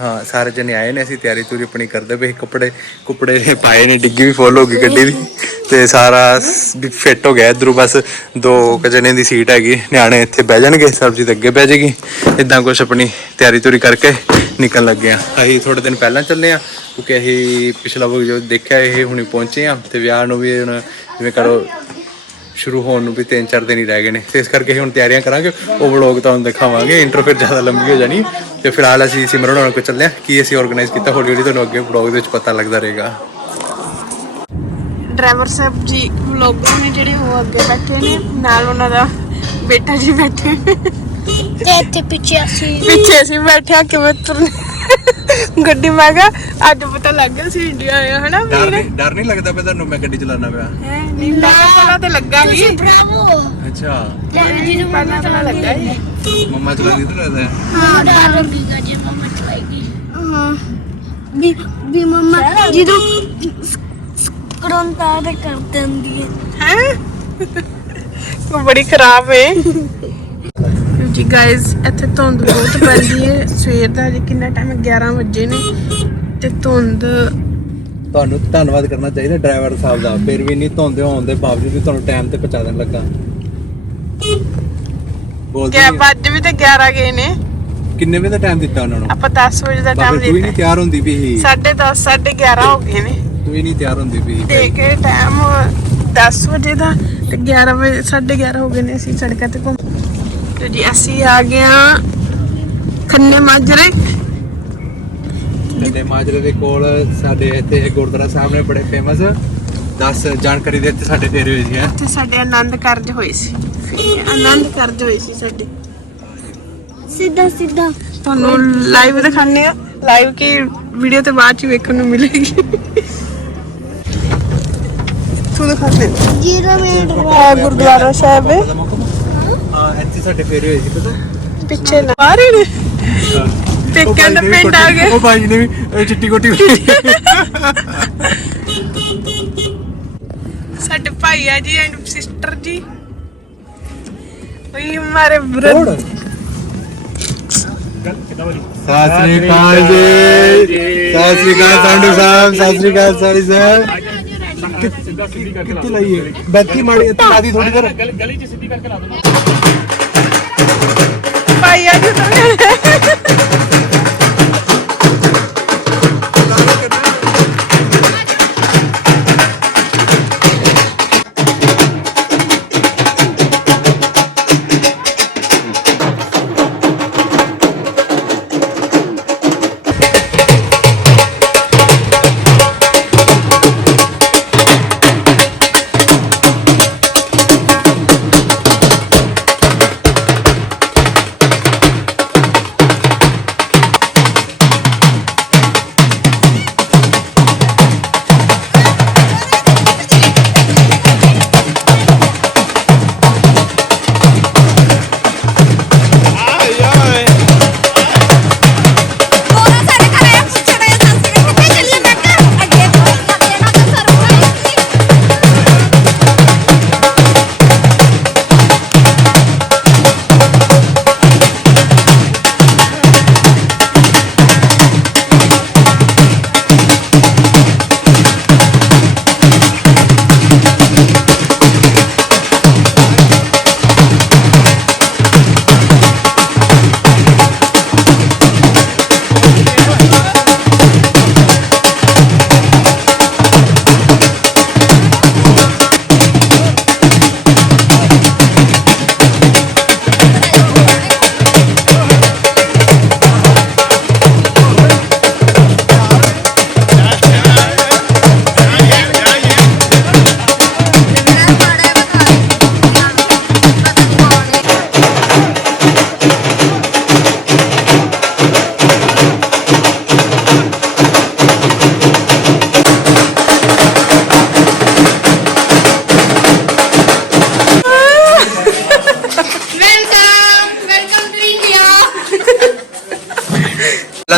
ਹਾਂ, ਸਾਰੇ ਜਣੇ ਆਏ ਨੇ, ਅਸੀਂ ਤਿਆਰੀ ਤੂਰੀ ਆਪਣੀ ਕਰਦੇ ਪਏ ਕੱਪੜੇ ਕੁਪੜੇ ਨੇ ਪਾਏ ਨੇ, ਡਿੱਗੀ ਵੀ ਫੁੱਲ ਹੋ ਗਈ ਗੱਡੀ ਦੀ। ਤੇ ਸਾਰਾ ਵੀ ਫਿੱਟ ਹੋ ਗਿਆ, ਇਧਰੋਂ ਬਸ ਦੋ ਕੁ ਜਣੇ ਦੀ ਸੀਟ ਹੈਗੀ, ਨਿਆਣੇ ਇੱਥੇ ਬਹਿ ਜਾਣਗੇ, ਸਬਜ਼ੀ ਤੇ ਅੱਗੇ ਬਹਿ ਜਾਏਗੀ। ਇਦਾਂ ਕੁਝ ਆਪਣੀ ਤਿਆਰੀ ਤੂਰੀ ਕਰਕੇ ਨਿਕਲਣ ਲੱਗੇ ਆ ਅਸੀਂ ਥੋੜੇ ਦਿਨ ਪਹਿਲਾਂ ਚੱਲੇ ਆ ਕਿਉਂਕਿ ਅਸੀਂ ਪਿਛਲਾ ਵਕ ਜੋ ਦੇਖਿਆ, ਇਹ ਹੁਣੀ ਪਹੁੰਚੇ ਆ ਤੇ ਵਿਆਹ ਨੂੰ ਵੀ ਹੁਣ ਜਿਵੇਂ ਕਰੋ ਸ਼ੁਰੂ ਹੋਣ ਨੂੰ ਵੀ 3-4 ਦਿਨ ਹੀ ਰਹਿ ਗਏ ਨੇ। ਤੇ ਇਸ ਕਰਕੇ ਅਸੀਂ ਹੁਣ ਤਿਆਰੀਆਂ ਕਰਾਂਗੇ। ਉਹ ਵਲੌਗ ਤੁਹਾਨੂੰ ਦਿਖਾਵਾਂਗੇ। ਇੰਟਰੋ ਫਿਰ ਜ਼ਿਆਦਾ ਲੰਬੀ ਹੋ ਜਾਣੀ। ਤੇ ਫਿਲਹਾਲ ਅਸੀਂ ਸਿਮਰਨ ਹੋਣਾ ਕੋ ਚੱਲੇ ਆ ਕੀ ਅਸੀਂ ਆਰਗੇਨਾਈਜ਼ ਕੀਤਾ ਹੌਲੀ ਹੌਲੀ ਤੁਹਾਨੂੰ ਅੱਗੇ ਵਲੌਗ ਦੇ ਵਿੱਚ ਪਤਾ ਲੱਗਦਾ ਰਹੇਗਾ। ਡਰਾਈਵਰ ਸਾਹਿਬ ਜੀ ਵਲੋਗਰ ਨੇ ਜਿਹੜੇ ਉਹ ਅੱਗੇ ਬੈਠੇ ਨੇ। ਨਾਲ ਉਹਨਾਂ ਦਾ ਬੇਟਾ ਜੀ ਬੈਠੇ ਤੇ ਇੱਥੇ ਪਿੱਛੇ ਅਸੀਂ ਪਿੱਛੇ ਅਸੀਂ ਬੈਠਿਆ ਕਿਵੇਂ ਤੁਰਨੇ ਗੱਡੀ ਮੈਂ ਕਿਹਾ ਅੱਜ ਪਤਾ ਲੱਗ ਗਿਆ ਸੀ ਇੰਡੀਆ ਆਇਆ ਹਨਾ ਡਰ ਵੀਰ? ਨਹੀਂ ਡਰ ਨਹੀਂ ਲੱਗਦਾ ਪਿਆ ਤੁਹਾਨੂੰ ਮੈਂ ਗੱਡੀ ਚਲਾਉਣਾ ਪਿਆ? ਹੈਂ, ਨਹੀਂ ਪਹਿਲਾਂ ਪਹਿਲਾਂ ਤੇ ਲੱਗਾ ਹੀ ਬ੍ਰਾਵੋ। ਅੱਛਾ। ਜੀ ਨੂੰ ਪਹਿਲਾਂ ਪਹਿਲਾਂ ਲੱਗਾ ਹੀ ਮੰਮਾ ਚਲਾਉਂਦੀ ਤਾਂ ਲੱਗਦਾ ਹੈ। ਹਾਂ ਡਰ ਲੱਗੇਗਾ ਜੇ ਮਮਾ ਚਲਾਏਗੀ ਹਾਂ। ਵੀ ਵੀ ਮਮਾ ਜਦੋਂ ਕਰੰਤਾ ਦੇ ਕਰ ਦਿੰਦੀ ਹੈ। ਹੈ? ਉਹ ਬੜੀ ਖਰਾਬ ਹੈ ਜੀ ਗਾਇਜ਼ ਇੱਥੇ ਧੁੰਦ ਬਹੁਤ ਪੈਂਦੀ ਹੈ। ਸਵੇਰ ਦਾ ਜੀ ਕਿੰਨਾ ਟਾਈਮ 11 ਵਜੇ ਨੇ ਤੇ ਧੁੰਦ ਤੁਹਾਨੂੰ ਧੰਨਵਾਦ ਕਰਨਾ ਚਾਹੀਦਾ ਡਰਾਈਵਰ ਸਾਹਿਬ ਦਾ। ਫਿਰ ਵੀ ਨਹੀਂ ਧੋਂਦੇ ਹੋਣ ਦੇ ਬਾਵਜੂਦ ਵੀ ਤੁਹਾਨੂੰ ਟਾਈਮ ਤੇ ਪਹੁੰਚਾ ਦੇਣ ਲੱਗਾ। ਬੋਲਦੀ ਕਿ। ਅੱਜ ਵੀ ਤੇ 11 ਗਏ ਨੇ। ਕਿੰਨੇ ਵਜੇ ਦਾ ਟਾਈਮ ਦਿੱਤਾ ਉਹਨਾਂ ਨੂੰ? ਆਪਾਂ 10 ਵਜੇ ਦਾ ਟਾਈਮ ਤੂੰ ਹੀ ਨਹੀਂ ਦਿੱਤਾ ਤਿਆਰ ਹੁੰਦੀ ਵੀ ਸੀ। 10:30 11:30 ਹੋ ਗਏ ਨੇ। ਤੂੰ ਹੀ ਨਹੀਂ ਤਿਆਰ ਹੁੰਦੀ ਵੀ ਕਿ ਟਾਈਮ 10 ਵਜੇ ਦਾ ਤੇ 11 ਵਜੇ 11:30 ਹੋ ਗਏ ਨੇ ਅਸੀਂ ਸੜਕਾਂ ਤੇ ਘੁੰਮ ਤੇ ਜੀ ਅਸੀਂ ਆ ਗਏ ਹਾਂ ਖੰਨੇ ਮਾਜਰੇ। ਤੇ ਮਾਜਰੇ ਦੇ ਕੋਲ ਸਾਡੇ ਇੱਥੇ ਗੁਰਦੁਆਰਾ ਸਾਹਿਬ ਨੇ ਬੜੇ ਫੇਮਸ 10 ਜਾਣਕਾਰੀ ਦੇ ਇੱਥੇ ਸਾਡੇ ਫੇਰੇ ਹੋਏ ਸੀ ਹੈ? ਤੇ ਸਾਡੇ ਆਨੰਦ ਕਾਰਜ ਹੋਏ ਸੀ। ਫਿਰ ਆਨੰਦ ਕਾਰਜ ਹੋਏ ਸੀ ਸਾਡੇ। ਸਿੱਧਾ ਸਿੱਧਾ। ਤੁਹਾਨੂੰ ਲਾਈਵ ਦਿਖਾਣੇ ਆ। ਲਾਈਵ ਕੀ ਵੀਡੀਓ ਤੇ ਬਾਅਦ ਚ ਵੇਖਣ ਨੂੰ ਮਿਲੇਗੀ। ਤੂੰ ਦਿਖਾਦੇ ਜੀਰੋ ਮਿੰਟ ਆ ਗੁਰਦੁਆਰਾ ਸਾਹਿਬ ਹੈ। ਹਾਂ ਇੱਥੇ ਸਾਡੇ ਫੇਰੇ ਹੋਏ ਸੀ ਪਤਾ? ਪਿੱਛੇ ਨਾ। ਆ ਰਹੇ ਨੇ ਪੇਕਿਆਂ ਦਾ ਪਿੰਡ ਆ ਗਿਆ ਉਹ ਭਾਈ ਨੇ ਵੀ ਇਹ ਚਿੱਟੀ ਕੋਟੀ ਸਾਡੇ ਭਾਈ ਆ ਜੀ ਐਂਡ ਸਿਸਟਰ ਜੀ। ਵਈ ਹਮਾਰੇ ਬ੍ਰਦਰ। ਸਤਿ ਸ੍ਰੀ ਅਕਾਲ ਜੀ। ਸਤਿ ਸ੍ਰੀ ਅਕਾਲ ਸੰਧੂ ਸਾਹਿਬ ਸਤਿ ਸ੍ਰੀ ਅਕਾਲ ਸਾਰੀ ਸਾਹਿਬ। ਕਿੱਥੇ ਲਾਈਏ ਬੱਤੀ ਮਾੜੀ ਇੱਥੇ ਲਾਦੀ ਥੋੜੀ ਦੇਰ। ਭਾਈ ਆ ਜੀ ਤਾਂ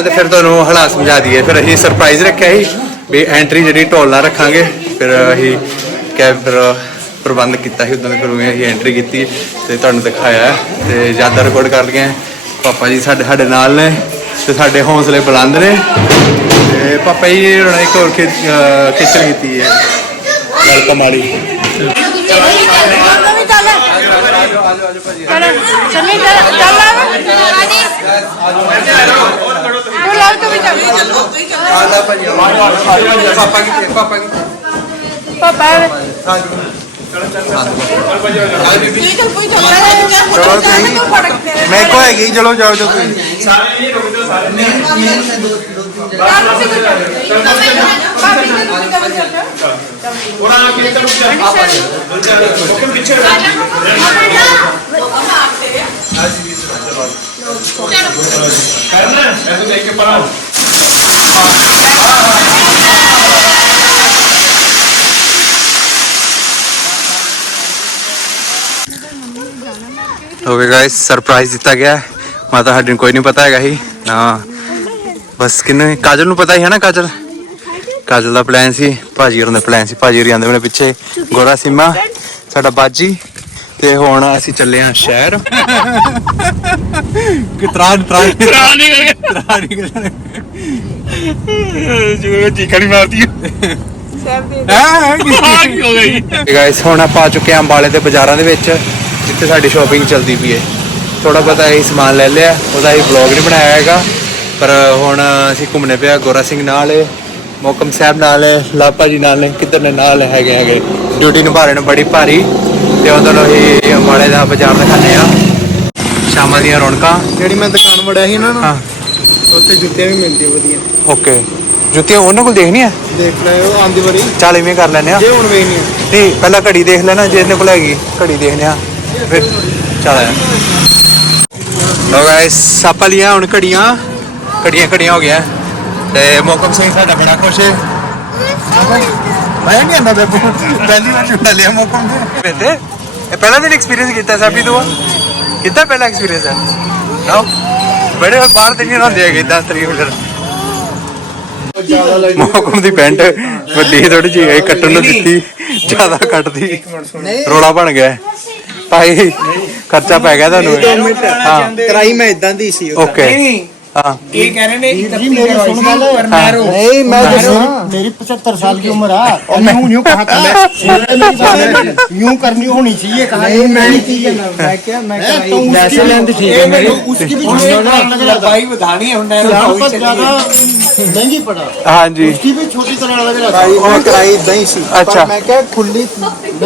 ਤੇ ਫਿਰ ਤੁਹਾਨੂੰ ਹਾਲਾਤ ਸਮਝਾ ਦਈਏ ਫਿਰ ਅਸੀਂ ਸਰਪ੍ਰਾਈਜ਼ ਰੱਖਿਆ ਸੀ ਵੀ ਐਂਟਰੀ ਜਿਹੜੀ ਢੋਲ ਨਾਲ ਰੱਖਾਂਗੇ ਫਿਰ ਅਸੀਂ ਕੈਬ ਫਿਰ ਪ੍ਰਬੰਧ ਕੀਤਾ ਸੀ ਉਦੋਂ ਫਿਰ ਉਵੇਂ ਅਸੀਂ ਐਂਟਰੀ ਕੀਤੀ ਤੇ ਤੁਹਾਨੂੰ ਦਿਖਾਇਆ ਤੇ ਜ਼ਿਆਦਾ ਰਿਕਾਰਡ ਕਰ ਲਈਆਂ ਪਾਪਾ ਜੀ ਸਾਡੇ ਸਾਡੇ ਨਾਲ ਨੇ ਤੇ ਸਾਡੇ ਹੌਸਲੇ ਬੁਲੰਦ ਨੇ ਤੇ ਪਾਪਾ ਜੀ ਨੇ ਹੁਣ ਇੱਕ ਹੋਰ ਖੇਚਲ ਕੀਤੀ ਹੈ ਵੈਲਕਮ ਵਾਲੀ ਚੱਲੇ ਚੱਲ ਚੱਲ ਤੂੰ ਲਾਓ ਤੂੰ ਵੀ ਚੱਲ ਪਾਪਾ ਕਿੱਥੇ ਪਾਪਾ ਕਿੱਥੇ ਪਾਪਾ ਚਲੋ ਤੁਸੀਂ ਮੈਂ ਕੋ ਹੈਗੀ ਚਲੋ ਜਾਓ ਜਾਓ ਤੁਸੀਂ ਓਕੇ ਸਰਪ੍ਰਾਈਜ਼ ਦਿੱਤਾ ਗਿਆ ਮਾਤਾ ਸਾਡੇ ਨੂੰ ਕੋਈ ਨਹੀਂ ਪਤਾ ਹੈਗਾ ਸੀ। ਹਾਂ ਬਸ ਕਿੰਨੇ ਕਾਜਲ ਨੂੰ ਪਤਾ ਹੀ ਹੈ ਨਾ ਕਾਜਲ? ਕਾਜਲ ਦਾ ਪਲਾਨ ਸੀ, ਭਾਜੀ ਹੋਰਾਂ ਦਾ ਪਲਾਨ ਸੀ। ਭਾਜੀ ਹੋਰੀ ਆਂਦੇ ਮੇਰੇ ਪਿੱਛੇ। ਗੋਰਾ ਸੀਮਾ, ਸਾਡਾ ਬਾਜੀ। ਤੇ ਹੁਣ ਅਸੀਂ ਚੱਲੇ ਹਾਂ ਸ਼ਹਿਰ। ਕਿਤਰਾ ਟਰਾਈ ਤਰਾ ਨਿਕਲ ਗਿਆ ਟਰਾਈ ਨਿਕਲ ਜਿਵੇਂ ਚੀਕਾਂ ਨਹੀਂ ਮਾਰਦੀ। ਸਹਿਬ ਦੇ ਆ ਕੀ ਹੋ ਗਈ? ਗਾਇਸ ਹੁਣ ਆਪਾਂ ਆ ਚੁੱਕੇ ਹਾਂ ਅੰਬਾਲੇ ਦੇ ਬਾਜ਼ਾਰਾਂ ਦੇ ਵਿੱਚ ਜਿੱਥੇ ਸਾਡੀ ਸ਼ਾਪਿੰਗ ਚੱਲਦੀ ਪਈ ਹੈ। ਥੋੜਾ ਬਹੁਤਾ ਅਸੀਂ ਸਮਾਨ ਲੈ ਲਿਆ ਉਹਦਾ ਅਸੀਂ ਵਲੌਗ ਨਹੀਂ ਬਣਾਇਆ ਹੈਗਾ। ਪਰ ਹੁਣ ਅਸੀਂ ਘੁੰਮਣੇ ਪਿਆ ਗੋਰਾ ਸਿੰਘ ਨਾਲ ਹੈ, ਮੋਕਮ ਸਾਹਿਬ ਨਾਲ ਹੈ, ਲਾਪਾ ਜੀ ਨਾਲ ਨੇ ਕਿੱਧਰ ਨੇ ਨਾਲ ਹੈਗੇ ਹੈਗੇ। ਡਿਊਟੀ ਨਿਭਾ ਰਹੇ ਨੇ ਬੜੀ ਭਾਰੀ। ਤੇ ਉਹਨਾਂ ਨੂੰ ਅਸੀਂ ਅੰਬਾਲੇ ਦਾ ਬਾਜ਼ਾਰ ਦਿਖਾਣੇ ਆ ਸ਼ਾਮਾਂ ਦੀਆਂ ਰੌਣਕਾਂ। ਜਿਹੜੀ ਮੈਂ ਦੁਕਾਨ ਵੜਿਆ ਸੀ ਨਾ ਹਾਂ। ਉੱਥੇ ਜੁੱਤੀਆਂ ਵੀ ਮਿਲਦੀਆਂ ਵਧੀਆ। ਓਕੇ। ਜੁੱਤੀਆਂ ਉਹਨਾਂ ਕੋਲ ਦੇਖਣੀ ਆ ਦੇਖ ਲੈ ਉਹ ਆਂਦੀ ਵਾਰੀ। ਚੱਲ ਇਵੇਂ ਕਰ ਲੈਨੇ ਆ ਜੇ ਹੁਣ ਵੇਖਣੀ ਆ ਨਹੀਂ ਪਹਿਲਾਂ ਘੜੀ ਦੇਖ ਲੈਣਾ ਜੇ ਇਹਨੇ ਕੋਲ ਹੈਗੀ ਘੜੀ ਦੇਖਨੇ ਆ ਫਿਰ ਚੱਲ ਆ ਲੋ ਗਾਇਸ ਆਪਾਂ ਲਿਆ ਹੁਣ ਘੜੀਆਂ। ਘੜੀਆਂ ਘੜੀਆਂ ਹੋ ਗਿਆ ਤੇ ਮੋਕਮ ਸਿੰਘ ਸਾਡਾ ਬੜਾ ਖੁਸ਼ ਹੈ ਮੈਂ ਨਹੀਂ ਆਂਦਾ ਬੇਬੂ ਪਹਿਲੀ ਵਾਰ ਝੂਟਾ ਲਿਆ ਮੋਕਮ ਦੇ ਬੇਟੇ ਇਹ ਪਹਿਲਾ ਦਿਨ ਐਕਸਪੀਰੀਅੰਸ ਕੀਤਾ ਸਾਬੀ ਤੂੰ ਕਿੱਦਾਂ ਪਹਿਲਾ ਐਕਸਪੀਰੀਅੰਸ ਹੈ ਨਾ ਬੜੇ ਬਾਹਰ ਤੇ ਨਹੀਂ ਹੁੰਦੇ ਹੈਗੇ 10 ਤਰੀਕ ਫਿਰ। ਮੋਕਮ ਦੀ ਪੈਂਟ ਵੱਡੀ ਥੋੜੀ ਜਿਹੀ ਹੈ ਕੱਟਣ ਨੂੰ ਦਿੱਤੀ ਜ਼ਿਆਦਾ ਕੱਟਦੀ। ਰੋਲਾ ਬਣ ਗਿਆ। ਭਾਈ ਖਰਚਾ ਪੈ ਗਿਆ ਤੁਹਾਨੂੰ। ਹਾਂ। ਕਰਾਈ ਮੈਂ ਇਦਾਂ ਦੀ ਸੀ। ਓਕੇ ਹਾਂ ਇਹ ਕਹਿ ਰਹੇ ਨੇ जी मेरी सुन गल नहीं मैं दसना मेरी पचहत्तर साल की उम्र है और मैं यूं कहा था यूं करनी होनी चाहिए कहा नहीं मैं नहीं की मैं क्या मैं तो वैसे लेंथ ठीक है मेरी उसकी भी छोटी करार लग रहा था ਭਾਈ ਵਧਾਣੀ ਹੈ ਹੁਣ फिलहाल पर ज्यादा महंगी पड़ा ਹਾਂਜੀ उसकी भी छोटी करार लग रहा था मैं कराई इदां ही सी अच्छा। मैं क्या खुली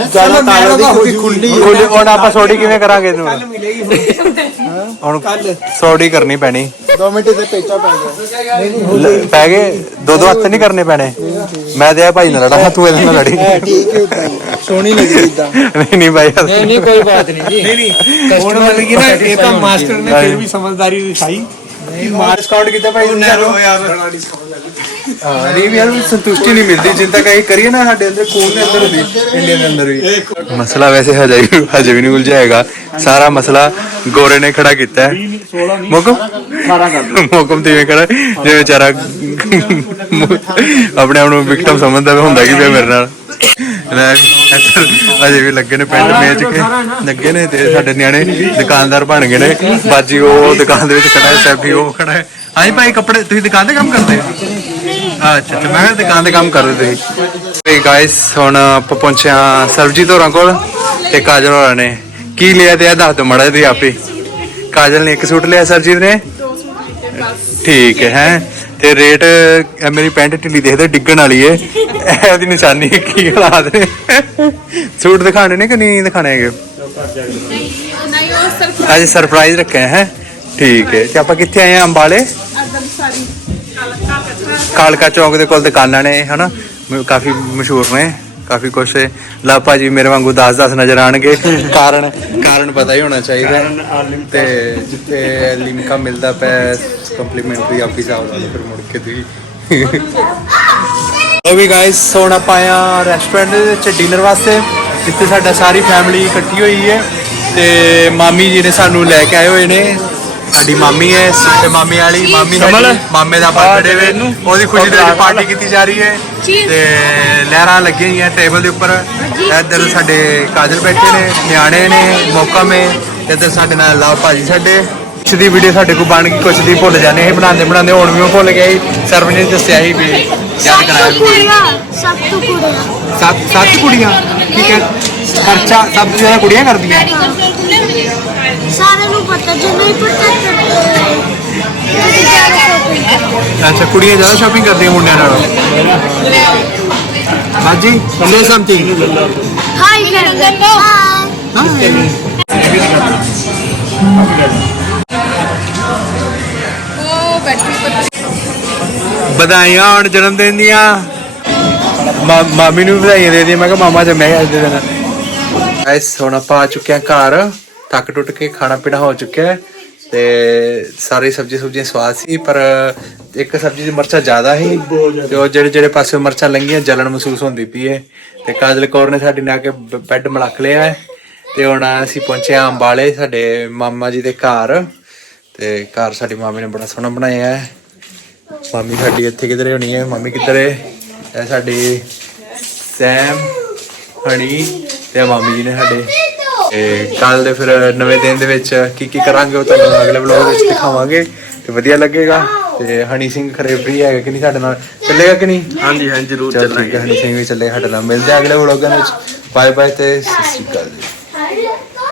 ज्यादा ताला दी क्योंकि खुली ਖੁੱਲੀ ਹੁਣ ਆਪਾਂ ਸੋਡੀ ਕਿਵੇਂ ਕਰਾਂਗੇ ਤੂੰ ਹੁਣ ਸੋਡੀ ਕਰਨੀ ਪੈਣੀ दो मिनट से पेचा पै गया ਲ- ਪੈ ਗਏ ਦੋ ਦੋ ਹੱਥ ਨਹੀਂ ਕਰਨੇ ਪੈਣੇ ਮੈਂ ਤੇ ਆ ਭਾਈ ਨਾਲ ਲੜਾ ਤੂੰ ਇਹਦੇ ਨਾਲ ਲੜੀ है ठीक है उतना ही सोनी लग रही इदां ਨਹੀਂ ਨਹੀਂ ਭਾਈ नहीं कोई बात नहीं जी ਨਹੀਂ ਨਹੀਂ ਹੁਣ ਮਤਲਬ ਕਿ ਨਾ ਇਹ ਤਾਂ ਮਾਸਟਰ ਨੇ ਫਿਰ ਵੀ ਸਮਝਦਾਰੀ ਦਿਖਾਈ ਡਿਸਕਾਊਂਟ ਕੀਤਾ ਭਾਈ ਨੈਰੋ ਯਾਰ। ਹਾਂ ਨਹੀਂ ਵੀ ਯਾਰ ਸੰਤੁਸ਼ਟੀ ਨਹੀਂ ਮਿਲਦੀ। ਜਿੰਨ ਤੱਕ ਅਸੀਂ ਕਰੀਏ ਨਾ ਸਾਡੇ ਅੰਦਰ ਖੂਨ ਦੇ ਅੰਦਰ ਹੁੰਦੀ ਇੰਡੀਆ ਦੇ ਅੰਦਰ ਵੀ। ਮਸਲਾ ਵੈਸੇ ਹਜੇ ਵੀ ਹਜੇ ਵੀ ਨਹੀਂ ਉਲਝਾਏਗਾ ਸਾਰਾ ਮਸਲਾ ਗੋਰੇ ਨੇ ਖੜਾ ਕੀਤਾ। ਹੈ ਮੋਕਮ? ਮੋਕਮ ਤੇ ਖੜਾ? ਜੇ ਵਿਚਾਰਾ ਆਪਣੇ ਆਪ ਨੂੰ ਵਿਕਟਮ ਸਮਝਦਾ ਵੀ ਹੁੰਦਾ ਕੀ ਪਿਆ ਮੇਰੇ ਨਾਲ। ਲੈ ਇੱਧਰ ਅਜੇ ਵੀ ਲੱਗੇ ਨੇ ਪਿੰਡ ਮੇਚ ਕੇ। ਲੱਗੇ ਨੇ ਤੇ ਸਾਡੇ ਨਿਆਣੇ ਦੁਕਾਨਦਾਰ ਬਣ ਗਏ ਨੇ। ਬਾਜੀ ਉਹ ਦੁਕਾਨ ਦੇ ਵਿੱਚ ਖੜਾ ਹੈ ਸੈਫੀ ਉਹ ਖੜਾ ਹੈ। ਹਾਂਜੀ ਭਾਈ ਕੱਪੜੇ ਤੁਸੀਂ ਦੁਕਾਨ ਤੇ ਕੰਮ ਕਰਦੇ ਹੋ? ਅੱਛਾ ਅੱਛਾ ਮੈਂ ਦੁਕਾਨ ਤੇ ਕੰਮ ਕਰਦੇ ਤੁਸੀਂ। ਤੇ ਗਾਇਸ ਹੁਣ ਆਪਾਂ ਪਹੁੰਚੇ ਹਾਂ ਸਰਬਜੀਤ ਹੋਰਾਂ ਕੋਲ ਤੇ ਕਾਜਲ ਹੋਰਾਂ ਨੇ। ਕੀ ਲਿਆ ਤੇ ਇਹ ਦੱਸ ਦਿਓ ਮੜਾ ਤੁਸੀਂ ਆਪੇ। ਕਾਜਲ ਨੇ ਇੱਕ ਸੂਟ ਲਿਆ ਸਰਜੀਤ ਨੇ? ਠੀਕ ਹੈ ਹੈਂ। ਤੇ ਰੇਟ ਇਹ ਮੇਰੀ ਪੈਂਟ ਢਿੱਲੀ ਦੇਖਦੇ ਡਿੱਗਣ ਵਾਲੀ ਏ। ਇਹਦੀ ਨਿਸ਼ਾਨੀ ਕੀ ਹਾਲਾਤ ਨੇ। ਸੂਟ ਦਿਖਾਣੇ ਨੇ ਕਿ ਨਹੀਂ ਦਿਖਾਣੇ ਹੈਗੇ? ਨਹੀਂ ਉਹ ਸਰਪ੍ਰਾਈਜ਼ ਅੱਜ ਸਰਪ੍ਰਾਈਜ਼ ਰੱਖਿਆ ਹੈ। ਠੀਕ ਹੈ। ਤੇ ਆਪਾਂ ਕਿੱਥੇ ਆਏ ਆ ਅੰਬਾਲੇ? ਅਦਮ ਸਾਰੀ ਕਾਲਕਾ ਚੌਕ ਦੇ ਕੋਲ ਦੁਕਾਨਾਂ ਨੇ ਹਨਾ? ਮ- ਕਾਫੀ ਮਸ਼ਹੂਰ ਨੇ। ਕਾਫੀ ਕੁਛ ਹੈ ਲਾਪਾ ਜੀ ਮੇਰੇ ਵਾਂਗੂ 10 10 ਨਜ਼ਰ ਆਣਗੇ। ਕਾਰਨ ਕਾਰਨ ਪਤਾ ਹੀ ਹੋਣਾ ਚਾਹੀਦਾ। ਤੇ ਜਿੱਥੇ ਲਿਮਕਾ ਮਿਲਦਾ ਪਿਆ ਕੰਪਲੀਮੈਂਟਰੀ ਆਪੀ ਸਾਹਿਬ ਦਾ ਫਿਰ ਮੁੜ ਕੇ ਤੁਸੀਂ ਉਹ ਵੀ ਗਾਇਸ ਹੁਣ ਆਪਾਂ ਆਏ ਆ ਰੈਸਟੋਰੈਂਟ ਦੇ ਵਿੱਚ ਡਿਨਰ ਵਾਸਤੇ। ਜਿੱਥੇ ਸਾਡਾ ਸਾਰੀ ਫੈਮਿਲੀ ਇਕੱਠੀ ਹੋਈ ਹੈ। ਤੇ ਮਾਮੀ ਜੀ ਨੇ ਸਾਨੂੰ ਲੈ ਕੇ ਆਏ ਹੋਏ ਨੇ। ਸਾਡੀ ਮਾਮੀ ਹੈ ਤੇ ਮਾਮੀ ਵਾਲੀ ਮਾਮੀ ਕਮਲ। ਮਾਮੇ ਦਾ ਬਰਥਡੇ ਵੇ। ਉਹਦੀ ਖੁਸ਼ੀ ਦੇ ਵਿੱਚ ਪਾਰਟੀ ਕੀਤੀ ਜਾ ਰਹੀ ਹੈ ਤੇ ਲਹਿਰਾਂ ਲੱਗੀਆਂ ਹੋਈਆਂ ਟੇਬਲ ਦੇ ਉੱਪਰ। ਇੱਧਰ ਸਾਡੇ ਕਾਜਲ ਬੈਠੇ ਨੇ ਨਿਆਣੇ ਨੇ ਮੌਕਾ ਮੇ। ਇੱਧਰ ਸਾਡੇ ਨਾਲ ਲਵ ਭਾਜੀ ਸਾਡੇ। ਕੁਛ ਦੀ ਵੀਡੀਓ ਸਾਡੇ ਕੋਲ ਬਣ ਗਈ ਕੁਛ ਦੀ ਭੁੱਲ ਜਾਂਦੇ ਸੀ ਬਣਾਉਂਦੇ ਬਣਾਉਂਦੇ ਹੁਣ ਵੀ ਉਹ ਭੁੱਲ ਗਏ ਸਰਵਨ ਨੇ ਦੱਸਿਆ ਸੀ ਵੀ ਯਾਦ ਕਰਾਇਆ। ਵੀ। ਕੁੜੀਆਂ ਸਭ ਤੋਂ ਕੁੜੀਆਂ। ਸੱਤ ਸੱਤ ਕੁੜੀਆਂ? ਠੀਕ ਹੈ। ਖਰਚਾ ਸਭ ਤੋਂ ਜ਼ਿਆਦਾ ਕੁੜੀਆਂ ਕਰਦੀਆਂ। ਸਾਰਿਆਂ ਨੂੰ ਪਤਾ ਜੇ ਨਹੀਂ ਪਤਾ ਤਾਂ ਤੇ ਜ਼ਿਆਦਾ shopping ਕਰੋ। ਅੱਛਾ ਕੁੜੀਆਂ ਜ਼ਿਆਦਾ ਸ਼ਾਪਿੰਗ ਕਰਦੀਆਂ ਮੁੰਡਿਆਂ ਨਾਲੋਂ? ਬਾਜੀ ਲੈ ਸਮਥਿੰਗ ਹਾਈ ਹਾਈ ਵਧਾਈਆਂ ਹੋਣ ਜਨਮ ਦਿਨ ਦੀਆਂ। ਮਾਮੀ ਨੂੰ ਵੀ ਵਧਾਈਆਂ ਦੇ ਦੀ। ਮੈਂ ਕਿਹਾ ਮਾਮਾ ਜੰਮਿਆ ਅੱਜ ਦੇ ਦਿਨ ਗਾਇਸ ਹੁਣ ਆਪਾਂ ਆ ਚੁੱਕੇ ਹਾਂ ਘਰ। ਥੱਕ ਟੁੱਟ ਕੇ ਖਾਣਾ ਪੀਣਾ ਹੋ ਚੁੱਕਿਆ ਹੈ ਤੇ ਸਾਰੀ ਸਬਜ਼ੀ ਸੁਬਜ਼ੀਆਂ ਸਵਾਦ ਸੀ, ਪਰ ਇੱਕ ਸਬਜ਼ੀ ਦੀ ਮਿਰਚਾਂ ਜ਼ਿਆਦਾ ਸੀ ਤੇ ਉਹ ਜਿਹੜੇ ਜਿਹੜੇ ਪਾਸੇ ਮਿਰਚਾਂ ਲੰਗੀਆਂ ਜਲਣ ਮਹਿਸੂਸ ਹੁੰਦੀ ਪਈ ਹੈ। ਤੇ ਕਾਜਲ ਕੌਰ ਨੇ ਸਾਡੀ ਨੇ ਕੇ ਬੈੱਡ ਮਲਕ ਲਿਆ ਹੈ ਤੇ ਹੁਣ ਅਸੀਂ ਪਹੁੰਚੇ ਹਾਂ ਅੰਬਾਲੇ, ਸਾਡੇ ਮਾਮਾ ਜੀ ਦੇ ਘਰ। ਤੇ ਘਰ ਸਾਡੇ ਮਾਮੇ ਨੇ ਬੜਾ ਸੋਹਣਾ ਬਣਾਇਆ ਹੈ। ਮਾਮੀ ਸਾਡੀ ਇੱਥੇ ਕਿਧਰੇ ਹੋਣੀ ਹੈ? ਮਾਮੀ ਕਿੱਧਰ ਹੈ? ਇਹ ਸਾਡੀ ਸੈਮ, ਹਣੀ ਤੇ ਮਾਮੀ ਜੀ ਨੇ ਸਾਡੇ ਤੇ ਕੱਲ ਦੇ ਫਿਰ ਨਵੇਂ ਦਿਨ ਦੇ ਵਿੱਚ ਕੀ ਕੀ ਕਰਾਂਗੇ ਉਹ ਤੁਹਾਨੂੰ ਅਗਲੇ ਵਲੋਗ ਵਿੱਚ ਦਿਖਾਵਾਂਗੇ। ਤੇ ਵਧੀਆ ਲੱਗੇਗਾ। ਤੇ ਹਣੀ ਸਿੰਘ ਖਰੇ ਫ੍ਰੀ ਹੈਗਾ ਕਿ ਨਹੀਂ ਸਾਡੇ ਨਾਲ? ਚੱਲੇਗਾ ਕਿ ਨਹੀਂ? ਹਾਂਜੀ ਹਾਂਜੀ ਜ਼ਰੂਰ ਚੱਲ ਠੀਕ ਹੈ ਹਣੀ ਸਿੰਘ ਵੀ ਚੱਲੇਗਾ ਸਾਡੇ ਨਾਲ। ਮਿਲਦੇ ਆ ਅਗਲੇ ਵਲੋਗਾਂ ਵਿੱਚ। ਬਾਏ ਬਾਏ ਤੇ ਸਤਿ ਸ਼੍ਰੀ ਅਕਾਲ ਜੀ।